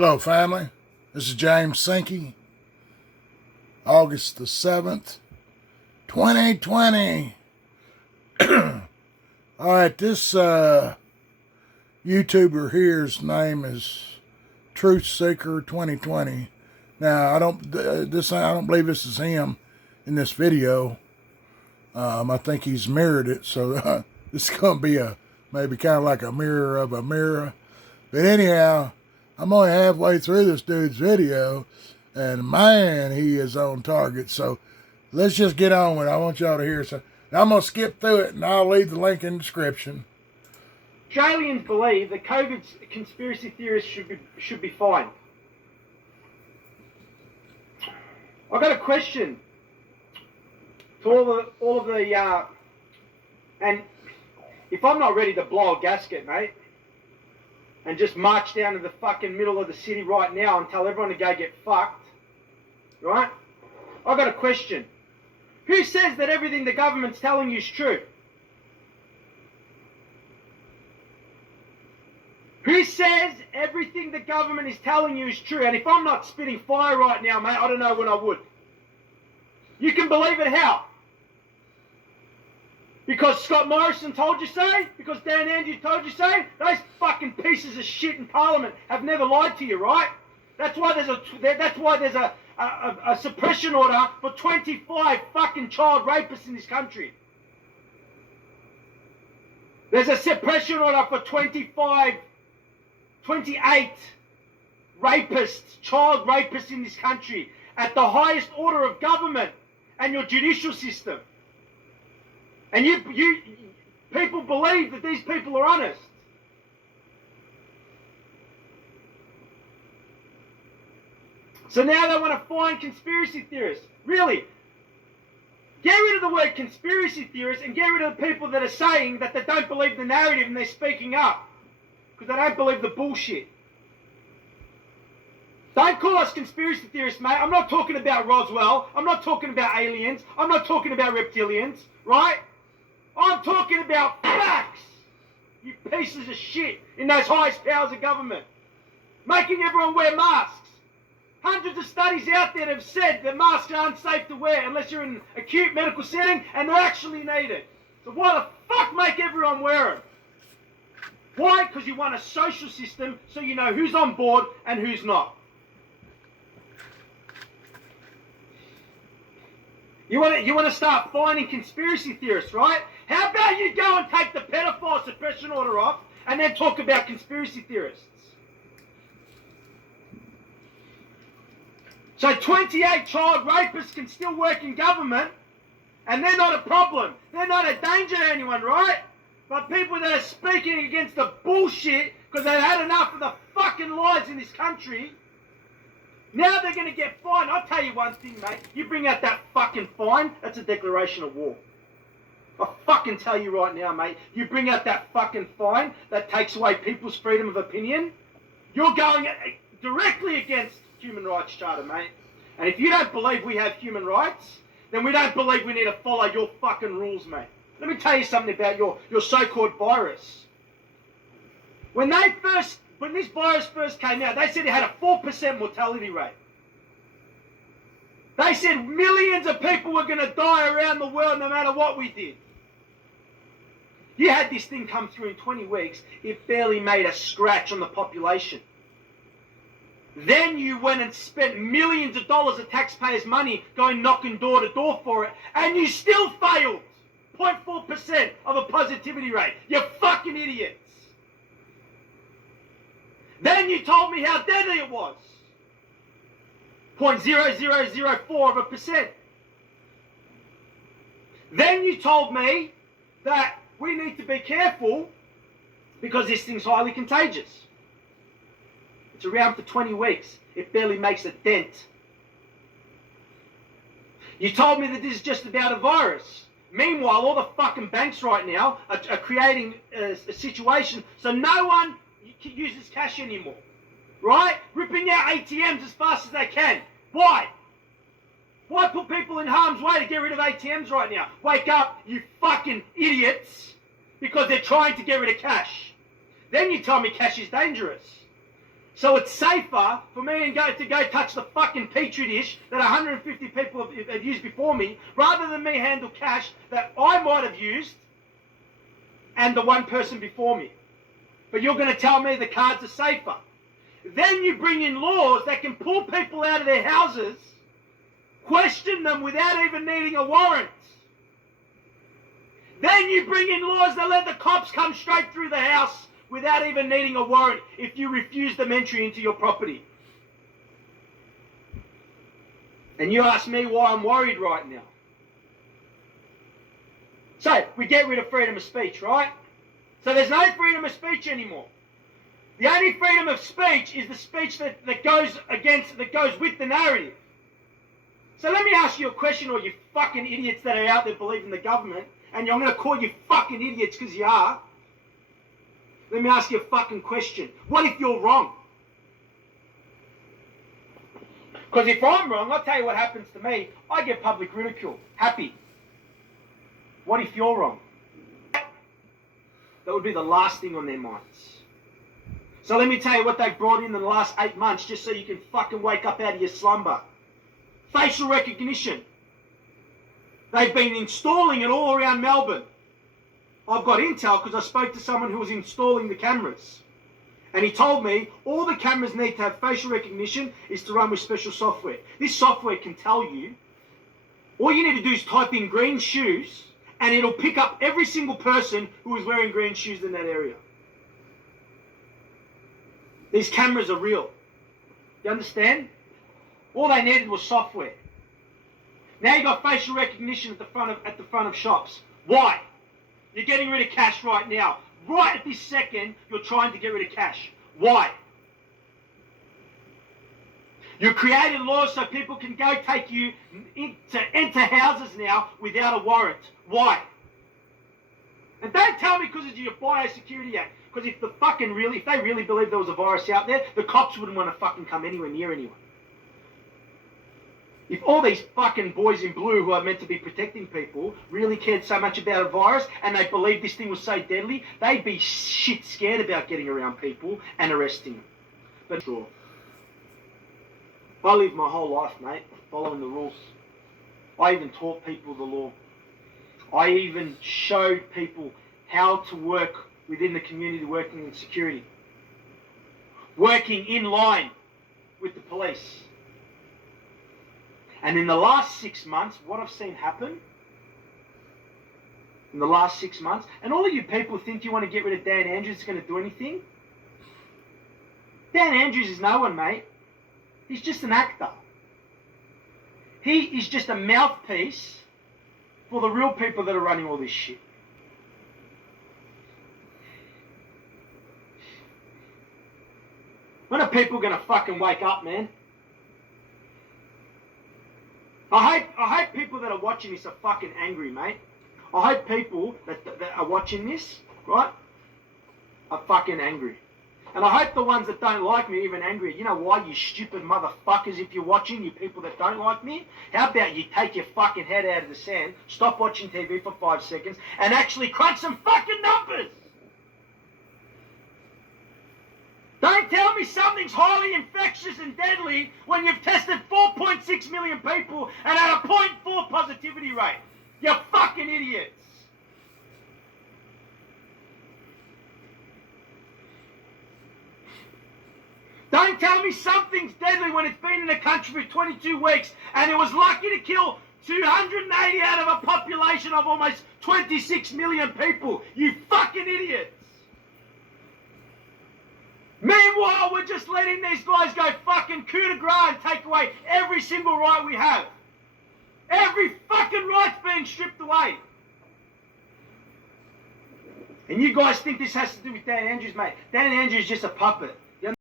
Hello, family. This is James Sankey, August the 7th, 2020. All right, this YouTuber here's name is Truth Seeker 2020. Now, I don't believe this is him in this video. I think he's mirrored it, so this is going to be maybe kind of like a mirror of a mirror. But anyhow, I'm only halfway through this dude's video, and man, he is on target. So let's just get on with it. I want y'all to hear. So now I'm going to skip through it, and I'll leave the link in the description. Australians believe that COVID conspiracy theorists should be fined. I've got a question to all of the and if I'm not ready to blow a gasket, mate, and just march down to the fucking middle of the city right now and tell everyone to go get fucked, right? I've got a question. Who says that everything the government's telling you is true? Who says everything the government is telling you is true? And if I'm not spitting fire right now, mate, I don't know when I would. You can believe it how? Because Scott Morrison told you so? Because Dan Andrews told you so? Those fucking pieces of shit in Parliament have never lied to you, right? That's why there's a suppression order for 25 fucking child rapists in this country. There's a suppression order for 28 rapists, child rapists in this country at the highest order of government and your judicial system. And you people believe that these people are honest. So now they want to find conspiracy theorists. Really? Get rid of the word conspiracy theorists and get rid of the people that are saying that they don't believe the narrative and they're speaking up. Because they don't believe the bullshit. Don't call us conspiracy theorists, mate. I'm not talking about Roswell. I'm not talking about aliens. I'm not talking about reptilians, right? I'm talking about facts, you pieces of shit in those highest powers of government. Making everyone wear masks. Hundreds of studies out there have said that masks are unsafe to wear unless you're in an acute medical setting and they're actually needed. So why the fuck make everyone wear them? Why? Because you want a social system so you know who's on board and who's not. You want to start finding conspiracy theorists, right? How about you go and take the pedophile suppression order off and then talk about conspiracy theorists? So 28 child rapists can still work in government and they're not a problem. They're not a danger to anyone, right? But people that are speaking against the bullshit because they've had enough of the fucking lies in this country, now they're going to get fined. I'll tell you one thing, mate. You bring out that fucking fine, that's a declaration of war. I'll fucking tell you right now, mate. You bring out that fucking fine that takes away people's freedom of opinion, you're going directly against human rights charter, mate. And if you don't believe we have human rights, then we don't believe we need to follow your fucking rules, mate. Let me tell you something about your so-called virus. When this virus first came out, they said it had a 4% mortality rate. They said millions of people were going to die around the world no matter what we did. You had this thing come through in 20 weeks, it barely made a scratch on the population. Then you went and spent millions of dollars of taxpayers' money going knocking door to door for it, and you still failed. 0.4% of a positivity rate. You fucking idiots. Then you told me how deadly it was. 0.0004%. Then you told me that we need to be careful because this thing's highly contagious. It's around for 20 weeks. It barely makes a dent. You told me that this is just about a virus. Meanwhile, all the fucking banks right now are creating a situation so no one uses cash anymore. Right? Ripping out ATMs as fast as they can. Why? Why put people in harm's way to get rid of ATMs right now? Wake up, you fucking idiots, because they're trying to get rid of cash. Then you tell me cash is dangerous. So it's safer for me to go touch the fucking petri dish that 150 people have used before me, rather than me handle cash that I might have used and the one person before me. But you're going to tell me the cards are safer. Then you bring in laws that can pull people out of their houses, question them without even needing a warrant. Then you bring in laws that let the cops come straight through the house without even needing a warrant if you refuse them entry into your property. And you ask me why I'm worried right now. So, we get rid of freedom of speech, right? So there's no freedom of speech anymore. The only freedom of speech is the speech that goes with the narrative. So let me ask you a question, all you fucking idiots that are out there believing the government, and I'm going to call you fucking idiots because you are. Let me ask you a fucking question. What if you're wrong? Because if I'm wrong, I'll tell you what happens to me. I get public ridicule. Happy. What if you're wrong? That would be the last thing on their minds. So let me tell you what they've brought in the last 8 months, just so you can fucking wake up out of your slumber. Facial recognition. They've been installing it all around Melbourne. I've got intel because I spoke to someone who was installing the cameras. And he told me all the cameras need to have facial recognition is to run with special software. This software can tell you, all you need to do is type in green shoes and it'll pick up every single person who is wearing green shoes in that area. These cameras are real. You understand? All they needed was software. Now you got facial recognition at the front of shops. Why? You're getting rid of cash right now. Right at this second, you're trying to get rid of cash. Why? You created laws so people can go take you to enter houses now without a warrant. Why? And don't tell me because of your Biosecurity Act. Because if they really believed there was a virus out there, the cops wouldn't want to fucking come anywhere near anyone. If all these fucking boys in blue who are meant to be protecting people really cared so much about a virus and they believed this thing was so deadly, they'd be shit scared about getting around people and arresting them. But sure, I lived my whole life, mate, following the rules. I even taught people the law. I even showed people how to work within the community working in security. Working in line with the police. And in the last 6 months, what I've seen happen, in the last 6 months, and all of you people think you want to get rid of Dan Andrews is going to do anything. Dan Andrews is no one, mate. He's just an actor. He is just a mouthpiece for the real people that are running all this shit. When are people going to fucking wake up, man? I hope people that are watching this are fucking angry, mate. I hope people that are watching this, right, are fucking angry. And I hope the ones that don't like me are even angrier. You know why, you stupid motherfuckers, if you're watching, you people that don't like me? How about you take your fucking head out of the sand, stop watching TV for 5 seconds, and actually crunch some fucking numbers? Don't tell me something's highly infectious and deadly when you've tested 4.6 million people and had a 0.4 positivity rate. You fucking idiots. Don't tell me something's deadly when it's been in the country for 22 weeks and it was lucky to kill 280 out of a population of almost 26 million people. You fucking idiots. Meanwhile, we're just letting these guys go fucking coup de grace and take away every single right we have. Every fucking right's being stripped away. And you guys think this has to do with Dan Andrews, mate. Dan Andrews is just a puppet.